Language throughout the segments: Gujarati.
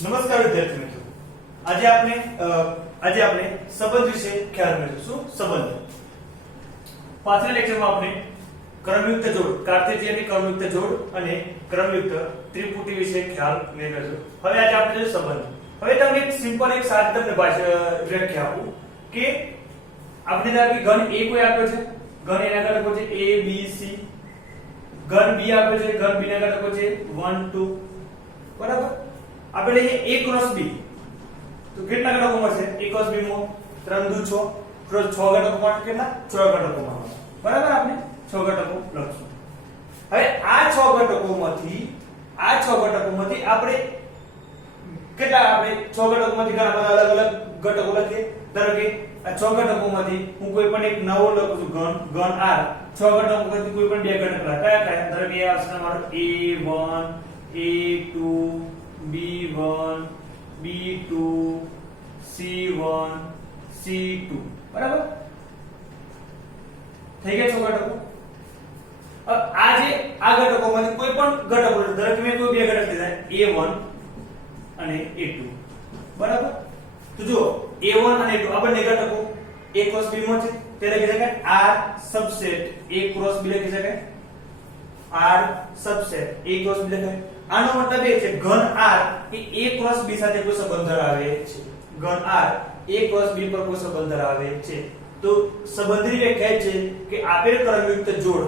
નમસ્કાર વિદ્યાર્થી મિત્રો, આજે આપણે સંબંધ વિશે ખ્યાલ મેળવીશું. સંબંધ પાછલા લેક્ચરમાં આપણે ક્રમયુક્ત જોડ, કાર્ટેશિયનની ક્રમયુક્ત જોડ અને ક્રમયુક્ત ત્રિપુટી વિશે ખ્યાલ મેળવ્યો. હવે આજે આપણે જોઈશું સંબંધ. હવે તમને એક સિમ્પલ એક સાદી તમને વ્યાખ્યા આપું કે આપણે ધારો કે ઘન A કોઈ આપ્યો છે, ઘન A ના ઘટકો છે A B C, ઘન B આપ્યો છે, ઘન B ના ઘટકો છે 1 2, બરાબર. આપણે લઈએ A ક્રોસ B, તો કેટલા ઘટકો મળશે? A ક્રોસ B માં 3 દુ 6, ક્રોસ 6 ઘટકો મળશે. કેટલા? 6 ઘટકો મળશે, બરાબર. આપણે 6 ઘટકો લખશું. હવે આ 6 ઘટકોમાંથી આપણે કેટલા, આપણે 6 ઘટકોમાંથી ઘણા બધા અલગ અલગ ઘટકો લખીએ. ધારો કે આ 6 ઘટકોમાંથી હું કોઈ પણ એક નવો લખું છું, ઘન R. 6 ઘટકોમાંથી કોઈ પણ બે ઘટક લખાય. કયા? ધારો કે આ આવશે તમારો A1 A2 B1 B2 C1 C2, બરાબર. થઈ ગયા 6 ઘટકો. આ ઘટકોમાંથી કોઈ પણ ઘટકો, ધારો કે મેં કોઈ બે ઘટક લીધા A1 અને A2, બરાબર. તો જો A1 અને A2 આ બંને ઘટકો A ક્રોસ B માં છે, તે લખી શકાય R subset A cross B લખી શકાય. R subset A cross B લખાય. આનો મતલબ એ છે ઘન R A A cross B સાથે કોઈ સંબંધ ધરાવે છે. ઘન R A ક્રોસ B પર કોઈ સંબંધ ધરાવે છે. તો સંબંધની વ્યાખ્યા છે કે આપેલ ક્રમયુક્ત જોડ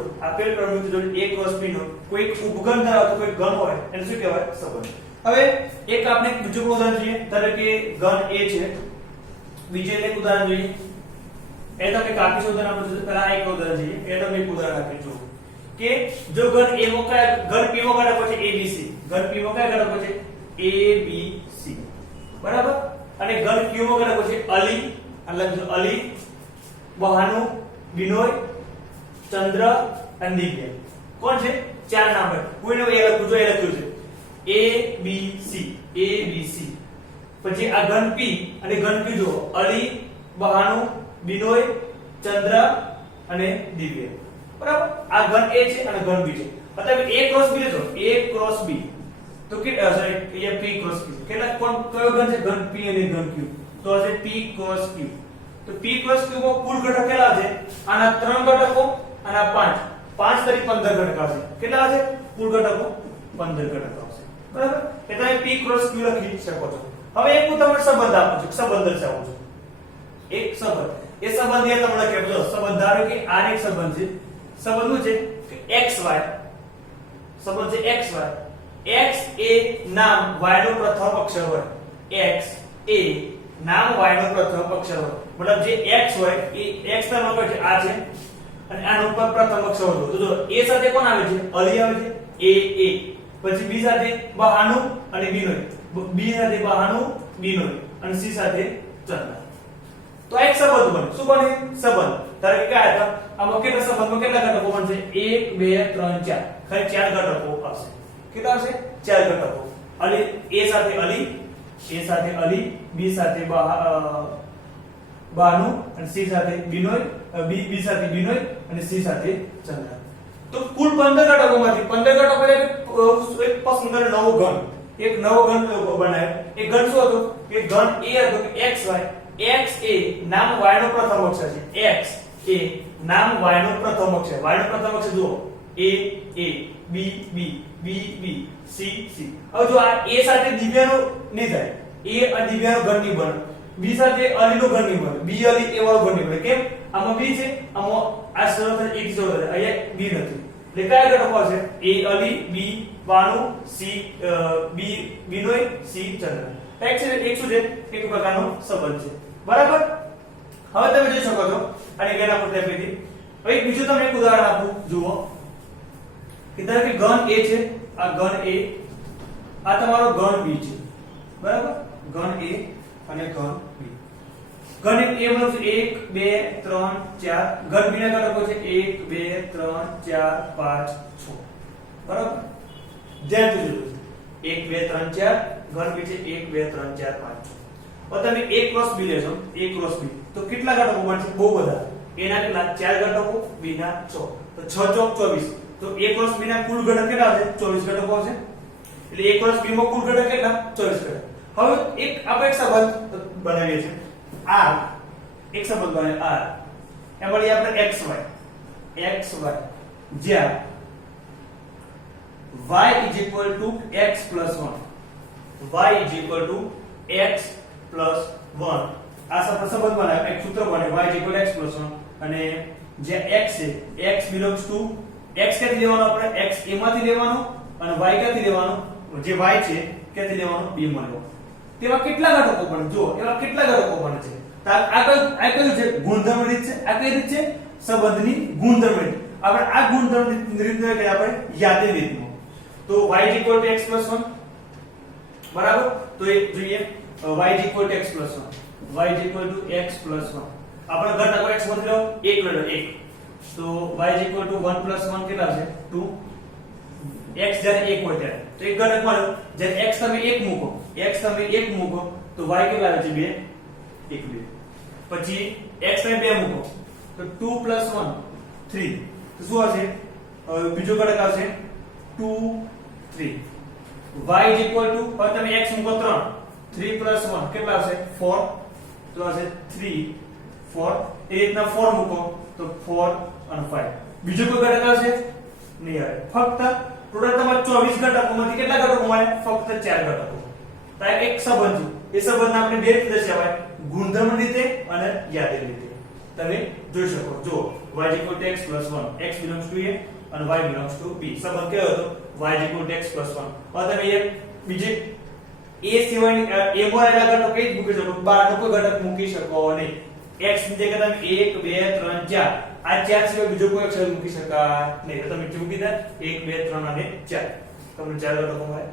A ક્રોસ B નો કોઈ ઉપગણ ધરાવતો કોઈ ઘન હોય એને શું કહેવાય? સંબંધ. હવે એક આપણે બીજું ઉદાહરણ જોઈએ. ધારો કે ઘન A છે, બીજું એક ઉદાહરણ જોઈએ. એ તમે કાપી શોધન આપણે પહેલા એક ઉદાહરણ જોઈએ. એ તમે એક ઉદાહરણ આપી જો કે જો ઘન A માં ઘન P માં ઘટકો છે ABC, ઘન P માં કયા ઘટકો છે? ABC, બરાબર. અને ઘન Q માં ઘટકો છે અલી, એટલે અલી, બહાનુ, બિનોય, ચંદ્ર અને દિવ્ય. કોણ છે? ચાર નામ છે. કોઈનો એ લખું જો, એ લખ્યું છે ABC. પછી આ ઘન P અને ઘન Q જો અલી, બહાનુ, બિનોય, ચંદ્ર અને દિવ્ય, બરાબર. આ ઘન A છે અને ઘન B છે. મતલબ A ક્રોસ B લેજો, A ક્રોસ B તો કેટલા? સોરી, અહીંયા P ક્રોસ Q. કેટલા કોણ કયો ઘન છે? ઘન P અને ઘન Q. તો હશે P ક્રોસ Q. તો P ક્રોસ Q માં કુલ ઘટક કેટલા છે? આના 3 ઘટકો અને આ 5. 5 તરી 15 ઘટક આવશે. કેટલા આવશે? કુલ ઘટકો 15 ઘટક આવશે, બરાબર. એટલે તમે P ક્રોસ Q લખી શકો છો. હવે એક હું તમને સંબંધ આપું છું, સંબંધ દર્શાવું છું. એક સંબંધ, એ સંબંધ એ તમને કહેજો. સંબંધ ધારો કે આ એક સંબંધ છે. સંબંધ છે કે XY, સંબંધ છે XY. X એ નામ Y નો પ્રથમ અક્ષર હોય. X એ નામ Y નો પ્રથમ અક્ષર હોય. મતલબ જે X હોય એ X નો નંબર છે આ છે અને આનો ઉપર પ્રથમ અક્ષર હોય. તો જો A સાથે કોણ આવે છે? અલી આવે છે A. પછી B સાથે બહાનુ અને બિનોય, B સાથે બહાનુ, બિનોય અને C સાથે ચંદ્ર. તો એક સંબંધ બને. શું બને? સંબંધ. ધારો કે કયા હતા? આમાં કેટલા સંબંધમાં કેટલા ઘટકો બનશે? 1 2 3 4. ખાલી 4 ઘટકો આવશે. કેટલા આવશે? 4 ઘટકો. અલી, A સાથે અલી, B સાથે બહાનુ અને C સાથે બિનોય, B સાથે બિનોય અને C સાથે ચંદ્ર. તો કુલ 15 ઘટકોમાંથી 15 ઘટકો એટલે એક પસંદ નવો ઘન, એક નવો ઘન બનાવ્યો. એ ઘન શું હતો? કે ઘન A હતો કે XY. X એ નામ Y નો પ્રથમ અક્ષર છે. X એ નામ Y નો પ્રથમ અક્ષર. Y નો પ્રથમ અક્ષર જુઓ A B C. હવે જો આ A સાથે દિવ્યાનો નહીં થાય, A અને દિવ્યાનો ઘન નહીં બને. B સાથે અલીનો ઘન નહીં બને. B અલી એ વાળો ઘન નહીં બને. કેમ? આમાં B છે, આમાં આ શરૂ થાય એક જોડે, અહીંયા B નથી. એટલે કયા ઘટકો છે? A Ali, B Banu, C B Binoy, C ચંદ્ર. એક છે એક શું છે? એક પ્રકારનો સંબંધ છે, બરાબર. હવે તમે જોઈ શકો છો અને કેના પર આપેલી. હવે બીજું તમને એક ઉદાહરણ આપું જુઓ કે ધારો કે ઘન A છે, આ ઘન A, આ તમારો ઘન B છે, બરાબર. ઘન A અને ઘન B. ઘન A બનશે 1 2 3 4. ઘન B ના ઘટકો છે 1 2 3 4 5 6, બરાબર. ધ્યાનથી જોજો 1 2 3 4. ઘન B છે 1 2 3 4 5 6. હવે તમે A ક્રોસ B લેશો, A ક્રોસ B, તો કેટલા ઘટકો બનશે? બહુ બધા. A ના કેટલા? 4 ઘટકો, B ના 6. તો 6 ચોક 24. તો A ક્રોસ B ના કુલ ઘટક કેટલા આવશે? 24 ઘટકો આવશે. એટલે A ક્રોસ B માં કુલ ઘટક કેટલા? 24 ઘટક. હવે આપણે એક સંબંધ બનાવીએ છીએ r, એક સંબંધ બને r, એમાં વળી આપણે xy જ્યાં y is equal to x plus 1, y is equal to x plus 1, આ સંબંધ બનાવ્યો, એક સૂત્ર બને y is equal to x plus 1, અને જે x છે x belongs to x ક્યાંથી લેવાનો, આપણે x a માંથી લેવાનો અને y ક્યાંથી લેવાનો, જે y છે ક્યાંથી લેવાનો, b માં લેવાનો. તેવા કેટલા ઘટકો બને, જો એવા કેટલા ઘટકો બને છે. આ કયું છે ગુણધર્મ રીત છે, આ કઈ રીત છે સંબંધની ગુણધર્મ રીત. આપણે આ ગુણધર્મ રીતને કહીએ આપણે યાદી રીતમાં. તો y is equal to x plus 1 બરાબર, તો એ જોઈએ y is equal to x plus 1, y is equal to x plus 1. આપણે ઘટકો x માંથી લો 1 લો 1, તો y is equal to 1 plus 1 કેટલા છે 2, x જ્યારે 1 હોય ત્યારે તો એક ઘટક મળ્યો, જ્યારે x તમે 1 મૂકો, તો y કેટલા આવે છે 2, 1 2. પછી x તમે 2 મૂકો તો 2 plus 1 3, તો શું હશે બીજો ઘટક આવશે 2 3. y is equal to, હવે તમે x મૂકો 3, 3 plus 1 કેટલા આવશે 4, તો આવશે 3 4. એ રીતના 4 મૂકો તો 4 અને 5. બીજો કોઈ ઘટક આવશે નહીં આવે. ફક્ત ટોટલ તમારે 24 ઘટકોમાંથી કેટલા ઘટકો મળે, ફક્ત 4 ઘટકો. તો આ એક સંબંધ છે, એ સંબંધને આપણે બે રીતે દર્શાવાય, ગુણધર્મ રીતે અને યાદી રીતે. તમે જોઈ શકો, જો y is equal to x plus 1, x belongs to a અને y belongs to b. સંબંધ કયો હતો y is equal to x plus 1. હવે તમે એક બીજે a સિવાય a માં રહેલા ઘટકો કઈ જ મૂકી શકો, બહારનો કોઈ ઘટક મૂકી શકો નહીં. x ની જગ્યાએ તમે 1 2 3 4 આ 4 સિવાય બીજો કોઈ અક્ષર મૂકી શકાય નહીં. તો તમે મૂકી દે 1 2 3 અને 4, તમને 4 ઘટકો મળે.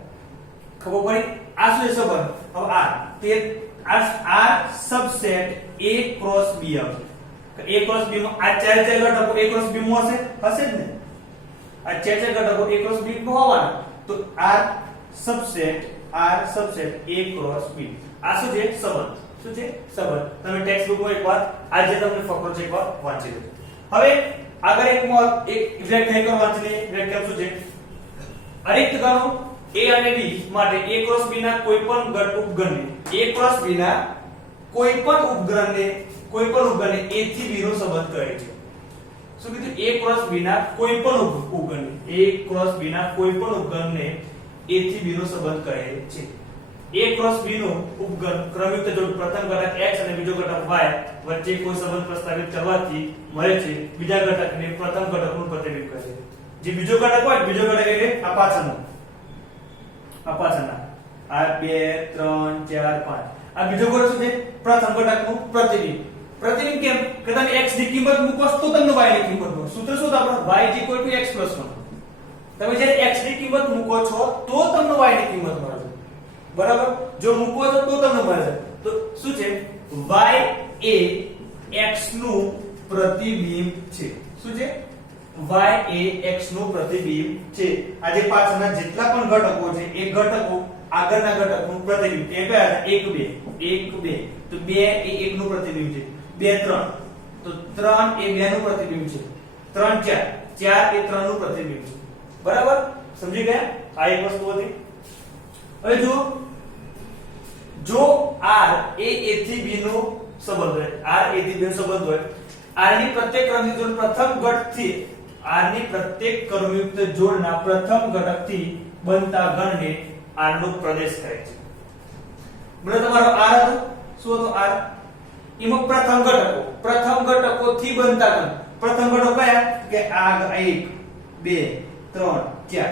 ખબર પડી? આ શું છે સંબંધ. હવે આ સબસેટ a ક્રોસ b આવશે. a ક્રોસ b માં આ 4 ઘટકો a ક્રોસ b માં હશે જ ને. આ 4 ઘટકો a ક્રોસ b માં હોવાના, તો આ સબસેટ a ક્રોસ b. આ શું છે સંબંધ, શું છે સંબંધ. તમે ટેક્સ્ટ બુકમાં એકવાર આજે તમને ફકરો છે એકવાર વાંચી લેજો. હવે આગળ એક વ્યાખ્યા વાંચી લે. વ્યાખ્યા શું છે, અરિક્ત ગણો a અને b માટે a ક્રોસ b ના કોઈપણ ઉપગણને a ક્રોસ b ના કોઈપણ ઉપગણને a થી b નો સંબંધ કહે છે. શું કીધું, a ક્રોસ b ના કોઈપણ ઉપગણને a થી b નો સંબંધ કહે છે. a ક્રોસ b નો ઉપગણ ક્રમયુક્ત જોડ પ્રથમ ઘટક x અને બીજો ઘટક y વચ્ચે કોઈ સંબંધ પ્રસ્તાવિત કરવાથી મળે છે. બીજા ઘટકને પ્રથમ ઘટકનું પ્રતિબિંબ કરે છે. જે બીજો ઘટક હોય, બીજો ઘટક એટલે આ પાછળનો, આ 2 3 4 5, આ બીજો ઘટક શું છે પ્રથમ ઘટકનું પ્રતિબિંબ. પ્રતિબિંબ કેમ કે તમે x ની કિંમત મૂકો તો તમને y ની કિંમત મળે. સૂત્ર શું હતું આપણું, y is equal to x plus 1. તમે જ્યારે x ની કિંમત મૂકો છો તો તમને y ની કિંમત મળે છે, બરાબર. જો મૂકો તો તમને મળે છે. તો શું છે, y એ x નું પ્રતિબિંબ છે. શું છે, y એ x નું પ્રતિબિંબ છે. આ જે પાછળના જેટલા પણ ઘટકો છે એ ઘટકો આગળના ઘટકનું પ્રતિબિંબ. એ કયા હતા, 1 2, તો 2 એ 1 નું પ્રતિબિંબ છે. 2 3, તો 3 એ 2 નું પ્રતિબિંબ છે. 3 4 એ 3 નું પ્રતિબિંબ છે. બરાબર, સમજી ગયા? આ એક વસ્તુ હતી. હવે જો r એ a થી b નો સંબંધ હોય, r a થી b નો સંબંધ હોય, r ની પ્રત્યેક ક્રમયુક્ત જોડ પ્રથમ ઘટકથી r ની પ્રત્યેક ક્રમયુક્ત જોડના પ્રથમ ઘટકથી બનતા ગણને r નો પ્રદેશ કહે છે. બરાબર, તમારો r હતો, શું હતો r? એમાં પ્રથમ ઘટકોથી બનતા ગણ. પ્રથમ ઘટકો કયા કે આ 1 2 3 4.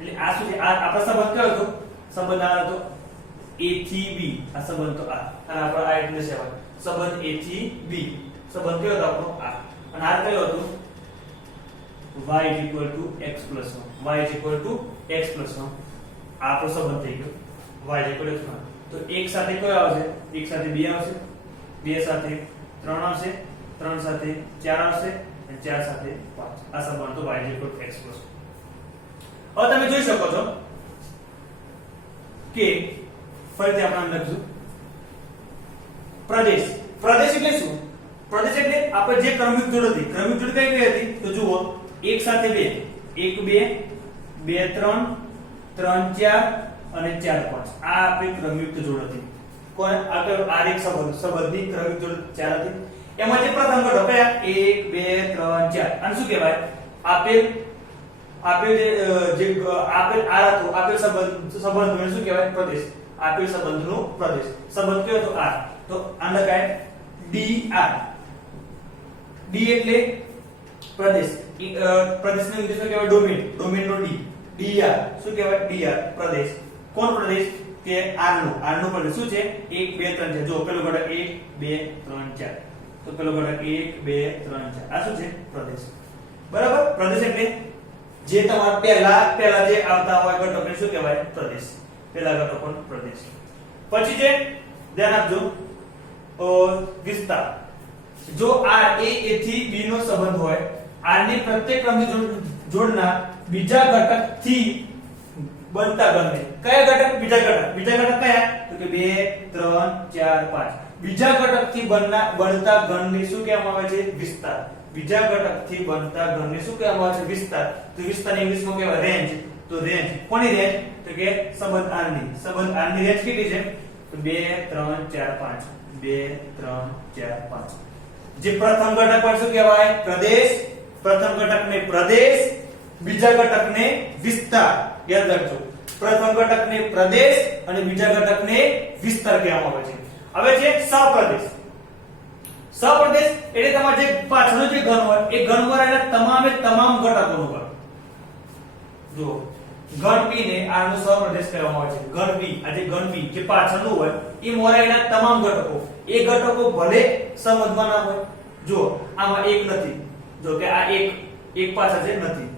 એટલે આ શું છે, આ આપણો સંબંધ કયો હતો, સંબંધ આ હતો a થી b. આ સંબંધ તો આ, અને આપણો આ એટલે સેવા સંબંધ a થી b. સંબંધ કયો હતો આપણો આ, અને આ કયો હતો y is equal to x plus 1. y is equal to x plus 1. આ આપણો સંબંધ થઈ ગયો y is equal to x plus 1. તો એક સાથે કયો આવશે, એક સાથે 2 આવશે, 2 સાથે 3 આવશે, 3 સાથે 4 આવશે, અને 4 સાથે 5. આ સંબંધ તો y is equal to x plus 1. હવે તમે જોઈ શકો છો કે ફરીથી આપણે લખીશું પ્રદેશ. પ્રદેશ એટલે શું, પ્રદેશ એટલે આપણે જે ક્રમયુક્ત જોડ હતી, ક્રમયુક્ત જોડ કઈ હતી તો જુઓ, 1 સાથે 2, 1 2 2 3 3 4 અને 4 5 આ આપણી ક્રમયુક્ત જોડ હતી. કોણ આગળ આરેખ સંબંધની ક્રમયુક્ત જોડ 4 હતી. એમાં જે પ્રથમ ઘટક કયા 1 2 3 4 આને શું કહેવાય? આપેલ આર હતો, આપેલ સંબંધને શું કહેવાય? પ્રદેશ. આપેલ સંબંધનો પ્રદેશ. સંબંધ કયો તો આર. તો આને લખાય dr. d એટલે પ્રદેશ. પ્રદેશને ઇંગ્લિશમાં કહેવાય ડોમેન. ડોમેનનો d. dr શું કહેવાય? dr પ્રદેશ. કોણ પ્રદેશ? કે r નો પ્રદેશ શું છે? 1 2 3 છે. જો પેલો ઘટક 1 2 3 4. તો પેલો ઘટક 1 2 3 4. આ શું છે? પ્રદેશ. બરાબર. પ્રદેશ એટલે જે તમારા પહેલા જે આવતા હોય ઘટકોને શું કહેવાય? પ્રદેશ. પહેલા ઘટકોનો પ્રદેશ. પછી જે ધ્યાન આપજો વિસ્તાર. જો r a થી b નો સંબંધ હોય, r ની પ્રત્યેક ક્રમની જોડના બીજા ઘટકથી બનતા ગણને કયા ઘટક? બીજા ઘટક કયા? તો કે 2 3 4 5. બીજા ઘટકથી બનતા ગણને શું કહેવામાં આવે છે? વિસ્તાર. બીજા ઘટકથી બનતા ગણને શું કહેવામાં આવે છે? વિસ્તાર. તો વિસ્તારને ઇંગ્લિશમાં કહેવાય રેન્જ. તો રેન્જ કોની રેન્જ? તો કે સંબંધ r ની. સંબંધ r ની રેન્જ કેટલી છે? તો 2 3 4 5. 2 3 4 5. જે પ્રથમ ઘટક પર શું કહેવાય? પ્રદેશ. પ્રથમ ઘટકને પ્રદેશ, બીજા ઘટકને વિસ્તાર. યાદ રાખજો. પ્રથમ ઘટકને પ્રદેશ અને બીજા ઘટકને વિસ્તાર કહેવામાં આવે છે. હવે છે સહપ્રદેશ. સહપ્રદેશ એટલે તમારે જે પાછળનો જે ઘન હોય એ ઘન વરાયેલા તમામ ઘટકોનું ઘન. જો ઘન b ને r નો સહપ્રદેશ કહેવામાં આવે છે. ઘન b, આ જે ઘન b જે પાછળનું હોય એ મોરાયેલા તમામ ઘટકો. એ ઘટકો ભલે સમૂહમાં ના હોય. જો આમાં એક નથી. જો કે આ એક પાછળ છે નથી.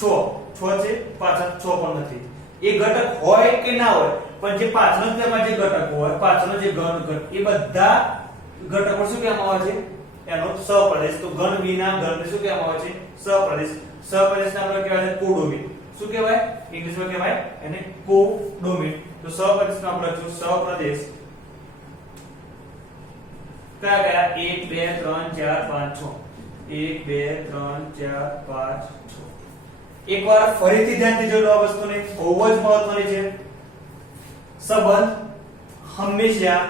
6 છે પાછળ 6 પણ નથી. એ ઘટક હોય કે ના હોય પણ જે પાછળનો તેમાં જે ઘટક હોય, પાછળનો જે ઘન એ બધા ઘટકો શું કહેવામાં આવે છે? એનો સહપ્રદેશ. તો ઘન b ના ઘનને શું કહેવામાં આવે છે? સહપ્રદેશ. સહપ્રદેશને આપણે કહેવાય છે કોડોમેન. શું કહેવાય? ઇંગ્લિશમાં કહેવાય એને કોડોમેન. તો સહપ્રદેશનો આપણે લખીશું સહપ્રદેશ. કયા 1 2 3 4 5 6. 1 2 3 4 5 6. એકવાર ફરીથી ધ્યાનથી જોજો આ વસ્તુને, બહુ જ મહત્વની છે. સંબંધ હંમેશા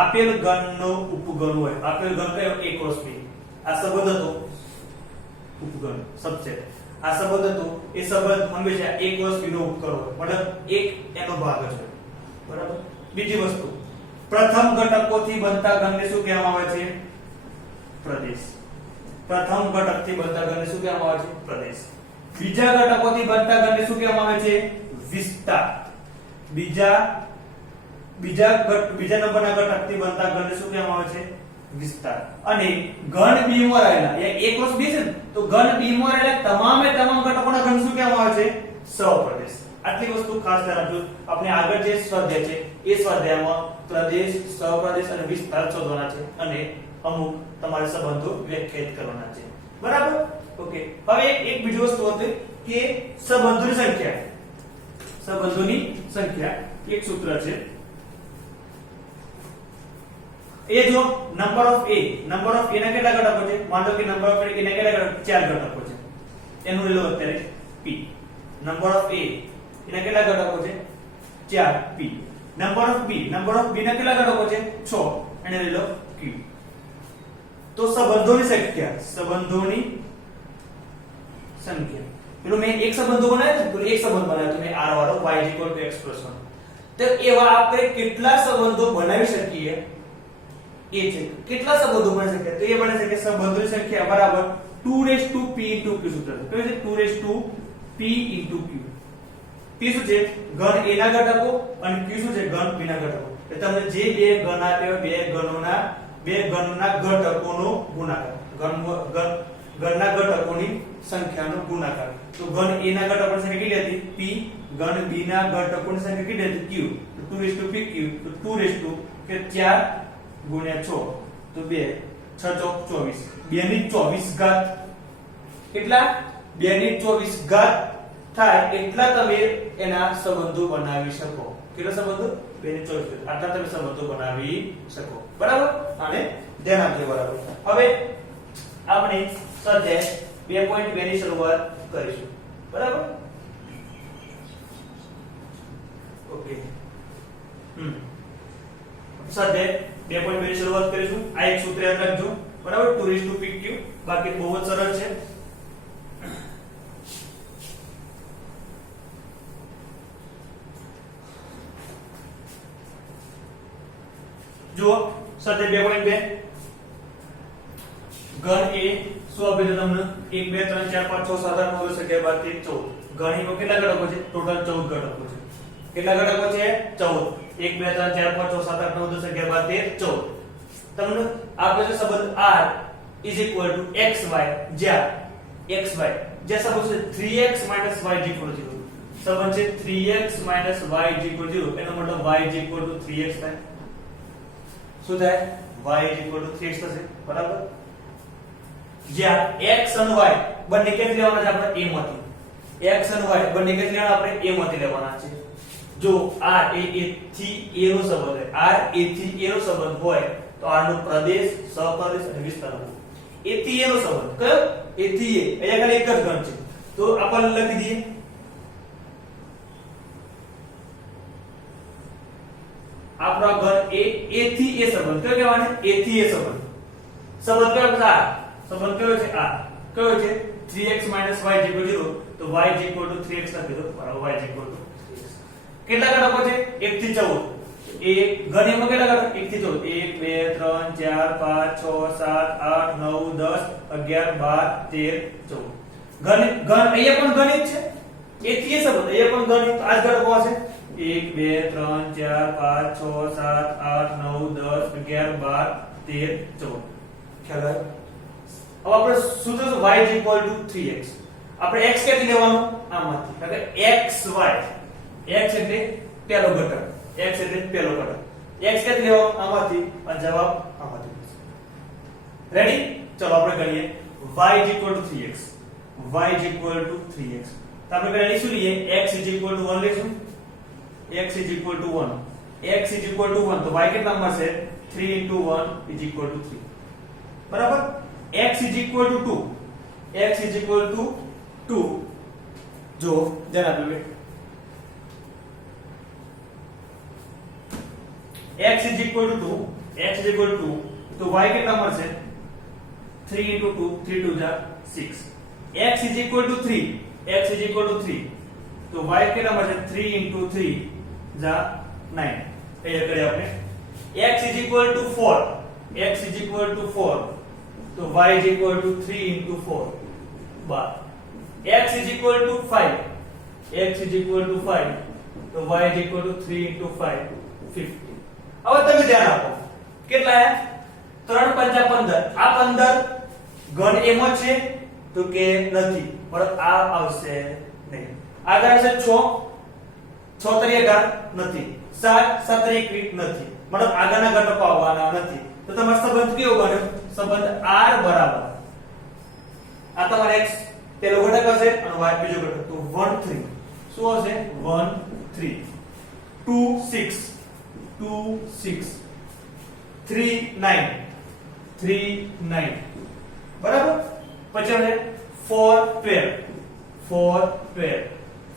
આપેલ ગણનો ઉપગણ હોય. આપેલ ગણ કયો? a × b. આ સંબંધ હતો ઉપગણ સબસેટ. આ સંબંધ હતો એ સંબંધ હંમેશા a × b નો ઉપગણ હોય. મતલબ એક એનો ભાગ જ હોય. બરાબર. બીજી વસ્તુ, પ્રથમ ઘટકોથી બનતા ગણને શું કહેવામાં આવે છે? પ્રદેશ. પ્રથમ ઘટકથી બનતા ગણને શું કહેવામાં આવે છે? પ્રદેશ. બીજા ઘટકોથી બનતા ગણને શું કહેવામાં આવે છે? વિસ્તાર. બીજા નંબરના ઘટકથી બનતા ગણને શું કહેવામાં આવે છે? વિસ્તાર. અને ઘન b માં રહેલા એ a × b છે ને, તો ઘન b માં રહેલા તમામ ઘટકોના ઘન શું કહેવામાં આવે છે? સહપ્રદેશ. આટલી વસ્તુ ખાસ ધ્યાન રાખજો. આપણે આગળ જે સ્વાધ્યાય છે એ સ્વાધ્યાયમાં પ્રદેશ, સહપ્રદેશ અને વિસ્તાર શોધવાના છે અને અમુક તમારે સંબંધો વ્યાખ્યાયિત કરવાના છે. બરાબર. ઓકે. હવે એક બીજી વસ્તુ હતી કે સંબંધોની સંખ્યા. સંબંધોની સંખ્યા એક સૂત્ર છે. એ જો નંબર ઓફ a ના કેટલા ઘટકો છે? માનો કે નંબર ઓફ a ના કેટલા ઘટકો? 4 ઘટકો છે. એનું લઈ લો અત્યારે p. નંબર ઓફ a એના કેટલા ઘટકો છે? 4p. નંબર ઓફ b ના કેટલા ઘટકો છે? 6. એને લઈ લો q. તો સંબંધોની સંખ્યા પેલું મેં એક સંબંધો બનાવ્યો તો એક સંબંધ બનાવ્યો તો મેં r વાળો y = x + 1. તો એવા આપણે કેટલા સંબંધો બનાવી શકીએ એ છે. કેટલા સંબંધો બની શકે? તો એ બને છે કે સંબંધોની સંખ્યા બરાબર 2p × q સૂત્ર છે. કયું છે? 2p × q. p શું છે? ઘન a ના ઘટકો અને q શું છે? ઘન b ના ઘટકો. એટલે તમને જે બે ઘન આપ્યા બે ઘનના ઘટકોનો ગુણાકાર. ઘનના ઘટકોની સંખ્યાનો ગુણાકાર. તો ઘન a ના ઘટકોની સંખ્યા કેટલી હતી? p. ઘન b ના ઘટકોની સંખ્યા કેટલી હતી? q. તો 2pq. તો 2 કે 4 ગુણ્યા 6 તો 2 6 ચોક 24. 2 ની 24 ઘાત કેટલા? 2 ની 24 ઘાત થાય એટલા તમે એના સંબંધો બનાવી શકો. કેટલા સંબંધો? 2 ની 24 આટલા તમે સંબંધો બનાવી શકો. બરાબર. આને ધ્યાન આપજો. બરાબર. હવે આપણે સ્વાધ્યાય 2.2 ની શરૂઆત કરીશું. બરાબર. ઓકે સાથે 2.2 ની શરૂઆત કરીશું. આ એક સૂત્ર યાદ રાખજો બરાબર 2:pq. બાકી બહુ જ સરળ છે. જુઓ સાથે 2.2 ઘન એ શું આપે છે તમને 1 2 3 4 5 6 7 8 9 10 11 12 13 14 ઘન એમાં કેટલા ઘટકો છે? ટોટલ 14 ઘટકો છે. કેટલા ઘટકો છે? 14. 1 2 3 4 5 6 7 8 9 10 11 12 13 14. તમને આપે છે સંબંધ r xy જ્યાં xy જે સંબંધ છે 3x y 0 સંબંધ છે 3x y 0 એનો મતલબ y 3x થાય. શું થાય? y 3x થશે બરાબર. જ્યાં x અને y બંને કેટલી લેવાના છે આપણે? a માંથી. x અને y બંને કેટલી લેવાના? આપણે a માંથી લેવાના છે. જો r એ થી a નો સંબંધ હોય, r a થી a નો સંબંધ હોય તો r નો પ્રદેશ, સહપ્રદેશ અને વિસ્તાર હોય. a થી a નો સંબંધ કયો? a થી a અહીંયા ખાલી એક જ ગણ છે તો આપણે લખી દઈએ આપણો ઘન a થી a સંબંધ કયો કહેવાને? a થી a સંબંધ. સંબંધ કયો છે? આ સંબંધ કયો છે? આ કયો છે? 3x y 0 તો y 3x લખી દો બરાબર. y 3x. કેટલા ઘટકો છે? 1 થી 14. એ ઘન એમાં કેટલા ઘટકો? 1 થી 14. 1 2 3 4 5 6 7 8 9 10 11 12 13 14. ઘન અહીંયા પણ ગણિત છે. a થી a સંબંધ અહીંયા પણ ગણિત. આ જ ઘટકો હશે. 1 2 3 4 5 6 7 8 9 10 11 12 13 14. ખ્યાલ આવ્યો? હવે આપણે સૂત્ર છે y 3x. આપણે x ક્યાંથી લેવાનો? આમાંથી. એટલે xy x એટલે પહેલો ઘટક. x એટલે પહેલો ઘટક. x ક્યાંથી લેવાનો? આમાંથી. અને જવાબ આમાંથી. રેડી? ચલો આપણે ગણીએ y 3x. y 3x. તો આપણે પહેલા શું લઈએ? x 1 લેશું. x 1 x 1 તો y કેટલા મળશે? 3 * 1 = 3 બરાબર. x 2 x 2 જો જરા આપણે x 2 x 2 તો y કેટલા મળશે? 3 * 2 3 2 = 6. x 3 x 3 તો y કેટલા મળશે? 3 * 3 જા 9. એ કરીએ આપણે. x 4 x 4 તો y 3 * 4 12. x 5 x 5 તો y 3 * 5 50. હવે તમે ધ્યાન આપો કેટલા 3 × 5 = 15. આ 15 ઘન એમાં છે તો કે નથી પણ આ આવશે નહીં. આગળ આવશે 6 6 * 18 નથી. 7 7 * 21 નથી. મતલબ આગળના ઘટકો આવવાના નથી. તો તમારો સંબંધ કેવો બન્યો? સંબંધ r બરાબર આ તમારો x પેલો ઘટક હશે અને y બીજો ઘટક. તો 1 3 શું હશે? 1 3 2 6 2 6 3 9 3 9 બરાબર. પછી હશે 4 12 4 12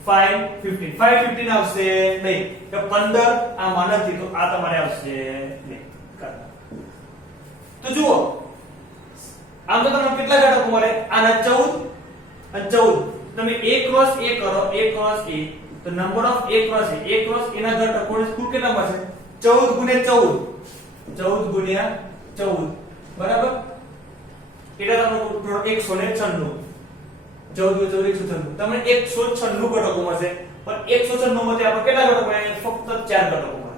5 15 5 15 આવશે નહીં કે 15 આમાં નથી તો આ તમારે આવશે નહીં. તો જુઓ આમ તો તમને કેટલા ઘટકો મળે? આના 14 અને 14 તમે a ક્રોસ a કરો. a ક્રોસ a તો number of a cross a ના ઘટકોની કુલ કેટલા મળશે? 14 * 14 બરાબર. એટલે તમને ટોટલ 196. 14 * 196 તમને 196 ઘટકો મળશે. પણ 196 માંથી આપણે કેટલા ઘટકો મળે? ફક્ત 4 ઘટકો મળે.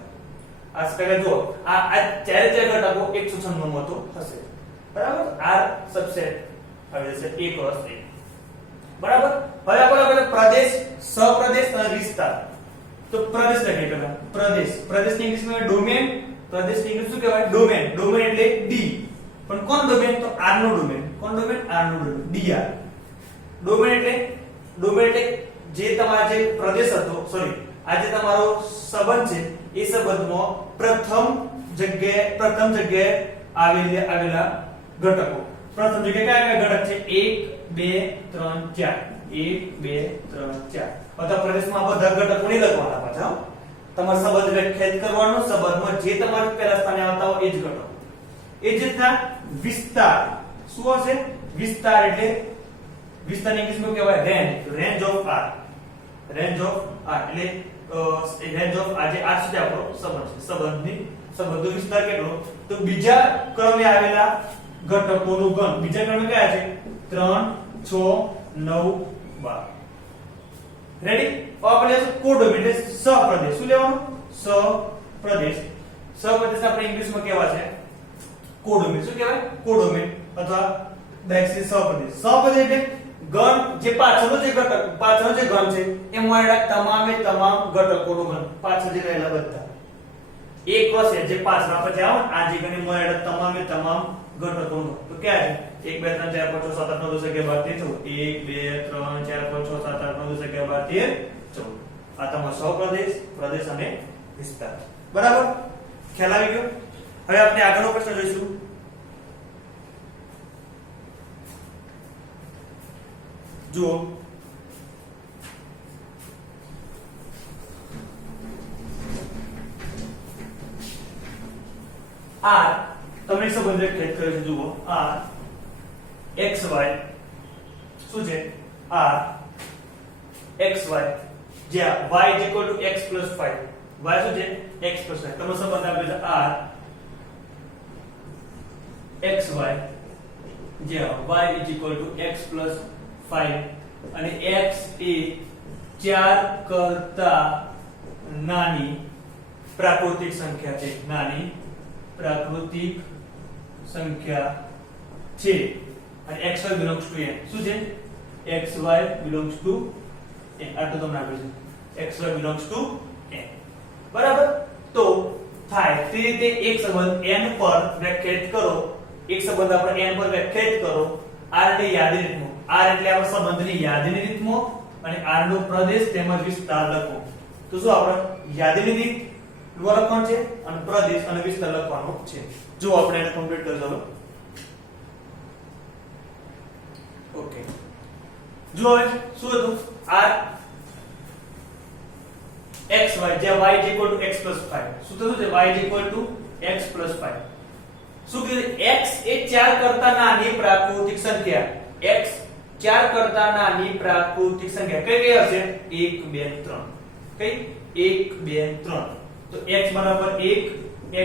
આ પહેલા જો આ ચારે ઘટકો 196 માં તો હશે બરાબર. r સબસેટ આવી જશે a ક્રોસ a બરાબર. હવે આપણે પ્રદેશ, સહપ્રદેશ અને વિસ્તાર. તો પ્રદેશ લખીએ પહેલા. પ્રદેશની ઇંગ્લિશમાં ડોમેન. પ્રદેશની ઇંગ્લિશ શું કહેવાય? ડોમેન. ડોમેન એટલે d. પણ કોણ ડોમેન? તો r નો ડોમેન. કોણ ડોમેન? r નો ડોમેન. dr. ડોમેન એટલે જે તમારા જે પ્રદેશ હતો સોરી આ જે તમારો સંબંધ છે એ સંબંધમાં પ્રથમ જગ્યાએ આવેલા ઘટકો. પ્રથમ જગ્યાએ કયા ઘટક છે? 1 2 3 4 1 2 3 4. બધા પ્રદેશમાં બધા ઘટકો નહીં લખવાના પાછા. તમારે સંબંધ વ્યાખ્યાયિત કરવાનો, સંબંધમાં જે તમારે પહેલા સ્થાને આવતા હોય એ જ ઘટકો. એ જ રીતના વિસ્તાર શું હશે? વિસ્તાર એટલે વિસ્તાર ઇંગ્લિશમાં કહેવાય range, range of R, range of R એટલે રેન્જ ઓફ આ જે આર સુધી આપણો સંબંધ છે, સંબંધનો વિસ્તાર કેટલો? તો બીજા ક્રમે આવેલા ઘટકોનું ઘન બીજા ક્રમે કયા છે? 3 6 9 12. રેડી? હવે આપણે કોડોમેન એટલે સહપ્રદેશ. શું લેવાનું? સહપ્રદેશ. સહપ્રદેશ આપણે ઇંગ્લિશમાં કેવા છે? કોડોમેન. શું કહેવાય? કોડોમેન અથવા ડાયક્સિસ સહપ્રદેશ. સહપ્રદેશ એટલે ઘન જે પાછળનો જે ઘટક, પાછળનો જે ઘન છે એમાં આવેલા તમામે તમામ ઘટકોનું ઘન, પાછળ જે રહેલા બધા એક ક્રોસ જે પાછળ આપણે જાવ આ જે ગણે મળેલા તમામે તમામ ઘટકોનું ઘન. તો ક્યાં છે? 1 2 3 4 5 6 7 8 9 10 11 12 13 14. 1 2 3 4 5 6 7 8 9 10 11 12 13 14. આ તમારો સહપ્રદેશ, પ્રદેશ અને વિસ્તાર. બરાબર? ખ્યાલ આવી ગયો? હવે આપણે આગળનો પ્રશ્ન જોઈશું. જુઓ, r તમે સંબંધ વ્યાખ્યાયિત કર્યો છે. જુઓ, r x y શું છે? r x y જ્યાં y x + 5, y શું છે? x + 5. તમે સંબંધ આપ્યો છે r x y જ્યાં y x + 5 અને x એ 4 કરતા નાની પ્રાકૃતિક સંખ્યા છે, નાની પ્રાકૃતિક સંખ્યા છે અને xy belongs to n. શું છે? xy belongs to n. આટલું તમને આપ્યું છે. xy belongs to n. બરાબર? તો થાય તે રીતે એક સંબંધ n પર વ્યાખ્યાયિત કરો, એક સંબંધ આપણે n પર વ્યાખ્યાયિત કરો. r એટલે યાદી રીતમાં, r એટલે આપણે સંબંધની યાદીની રીતમાં અને r નો પ્રદેશ તેમજ વિસ્તાર લખો. તો શું આપણે યાદીની રીત લખવાનું છે અને પ્રદેશ અને વિસ્તાર લખવાનો છે. જો આપણે એને કમ્પ્લીટ કરી દો. ઓકે, જો હવે શું હતું? r x y જ્યાં y x + 5 શું થતું છે? y x + 5. શું કીધું? x એ 4 કરતા નાની પ્રાકૃતિક સંખ્યા, x 4 કરતા નાની પ્રાકૃતિક સંખ્યા કઈ કઈ હશે? 1 2 3. કઈ? 1 2 3. તો x બરાબર 1,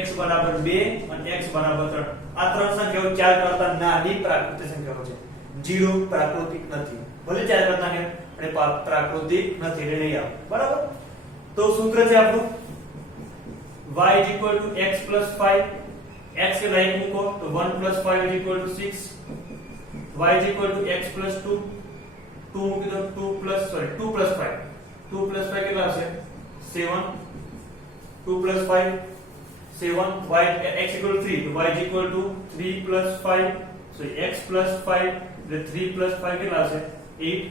x બરાબર 2 અને x બરાબર 3. આ ત્રણ સંખ્યાઓ 4 કરતા નાની પ્રાકૃતિક સંખ્યાઓ છે. 0 પ્રાકૃતિક નથી, ભલે 4 કરતા નાની અને પ્રાકૃતિક નથી એટલે નહીં આવે. બરાબર? તો સૂત્ર છે આપણું y x + 5, x કે લાઈન મૂકો તો 1 + 5 = 6, y x + 2, 2 મૂકી દો 2 + 5 કેટલા હશે? 7, 2 + 5 7, y x = 3 તો y = 3 + 5, so x + 5 એટલે 3 + 5 કેટલા હશે? 8.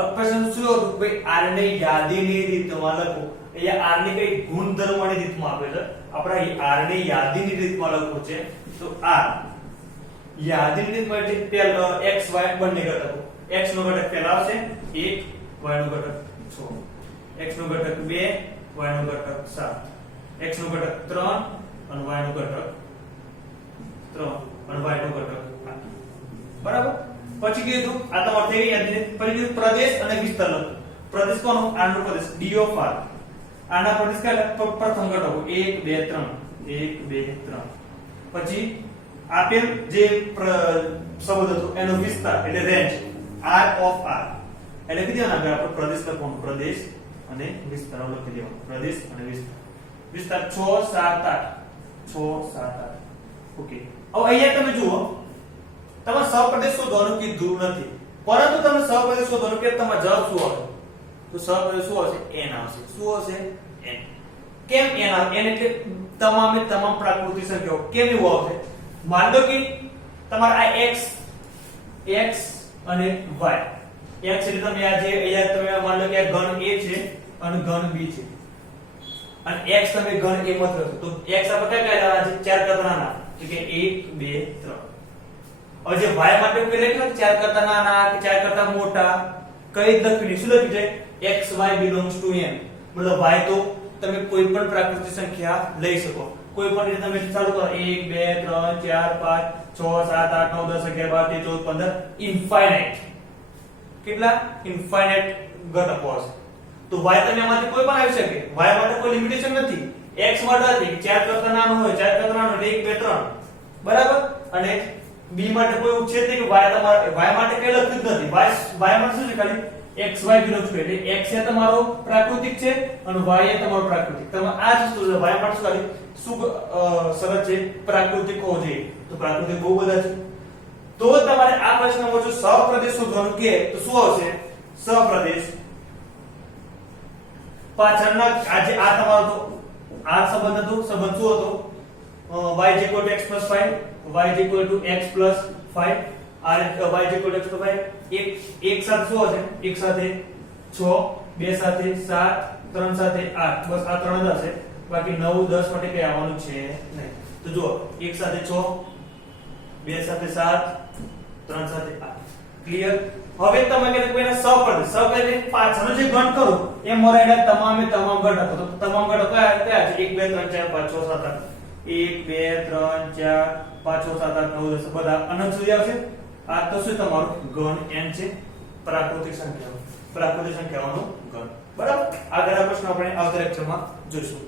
अब प्रश्न શું હતું? ભાઈ r ને યાદીની રીતમાં લખો. અહીંયા r ની કઈ ગુણધર્મોની રીતમાં આપે છે, આપણે r ને યાદીની રીતમાં લખવું છે. તો r યાદીની રીતમાં એટલે પહેલો x y બંને ઘટકો. x નો ઘટક પહેલા આવશે 1, y નો ઘટક 6, x નો ઘટક 2, y નો ઘટક 7, x નો ઘટક 3 અને y નો ઘટક 3 અને y નો ઘટક 8. બરાબર? પછી કીધું આ તમારે થઈ ગઈ યાદી. પછી કીધું પ્રદેશ અને વિસ્તાર લખો. પ્રદેશ કોનો? r no Pradesh d of r. આના પ્રદેશ કયા? પ્રથમ ઘટકો 1 2 3, 1 2 3. પછી આપેલ જે શબ્દ હતો એનો વિસ્તાર એટલે રેન્જ r of r. એટલે કીધું ને આગળ આપણે પ્રદેશ લખવાનો, પ્રદેશ અને વિસ્તાર લખી દેવાનો, પ્રદેશ અને વિસ્તાર. વિસ્તાર 6 7 8, 6 7 8. ઓકે, હવે અહીંયા તમે જુઓ, તમે સહપ્રદેશ શોધવાનું કીધું નથી, પરંતુ તમે સહપ્રદેશ શોધવાનું કે તમારો જવાબ શું આવશે? તો સહપ્રદેશ શું આવશે? n આવશે. શું આવશે? n. કેમ n આવે? n એટલે તમામે તમામ પ્રાકૃતિક સંખ્યાઓ. કેમ એવું આવશે? માન લો કે તમારા આ x અને y, x એટલે તમે આ જે અહીંયા તમે માન લો કે આ ઘન a છે અને ઘન b છે અને x તમે ઘન a માં થશો તો x આપણે કઈ લેવાના છે? 4 કરતા નાના, એટલે કે 1 2 3. और जो y માટે કે લખ્યું 4 કરતા નાના કે 4 કરતા મોટા કઈ લખ્યું? શું લખ્યું છે? xy belongs to n. મતલબ y તો તમે કોઈ પણ પ્રાકૃતિક સંખ્યા લઈ શકો, કોઈ પણ રીતે તમે ચાલુ કરો 1 2 3 4 5 6 7 8 9 10 11 12 13 14 15 ઇન્ફાઇનાઇટ, કેટલા ઇન્ફાઇનાઇટ ઘટકો હશે. તો y તમે આમાંથી કોઈ પણ આવી શકે, y માટે કોઈ લિમિટેશન નથી, x માટે હતી 4 કરતા નાનો હોય 4 કરતા નાનો એટલે 1 2 3 બરાબર. અને b માટે કોઈ ઉછેદ નહીં કે y તમારા y માટે કઈ લખ્યું જ નથી, y માટે શું છે ખાલી xy વિરોધ છે એટલે x એ તમારો પ્રાકૃતિક છે અને y એ તમારો પ્રાકૃતિક. તમે આ જ વસ્તુ છે y માટે શું ખાલી શું શરત છે પ્રાકૃતિક હોવો જોઈએ, તો પ્રાકૃતિક બહુ બધા છે. તો તમારે આ પ્રશ્નમાં જો સહપ્રદેશ શોધવાનું કે તો શું આવશે, સહપ્રદેશ પાછળના આજે આ તમારો તો આ સંબંધ હતો, સંબંધ શું હતો y x 5 y x 5 આ y x 5 એક સાથે શું હશે, એક સાથે 6 બે સાથે 7 3 સાથે 8 બસ આ ત્રણ જ હશે, બાકી 9 10 માટે કઈ આવવાનું છે નહીં. તો જુઓ એક સાથે 6 બે સાથે 7 3 સાથે 8 ક્લિયર. હવે તમે કે કોઈને સહપ્રદેશ પાછળનો જે ગણ કરો એ મોરાયના તમામ ઘટકો, તો તમામ ઘટકો કયા છે 1 2 3 4 5 6 7 8 1 2 3 4 5 6 7 8 9 10 બધા અનંત સુધી આવશે. આ તો શું તમારું ગણ n છે, પ્રાકૃતિક સંખ્યાઓનો ગણ. બરાબર. આગળના પ્રશ્ન આપણે આવતા લેક્ચરમાં જોઈશું.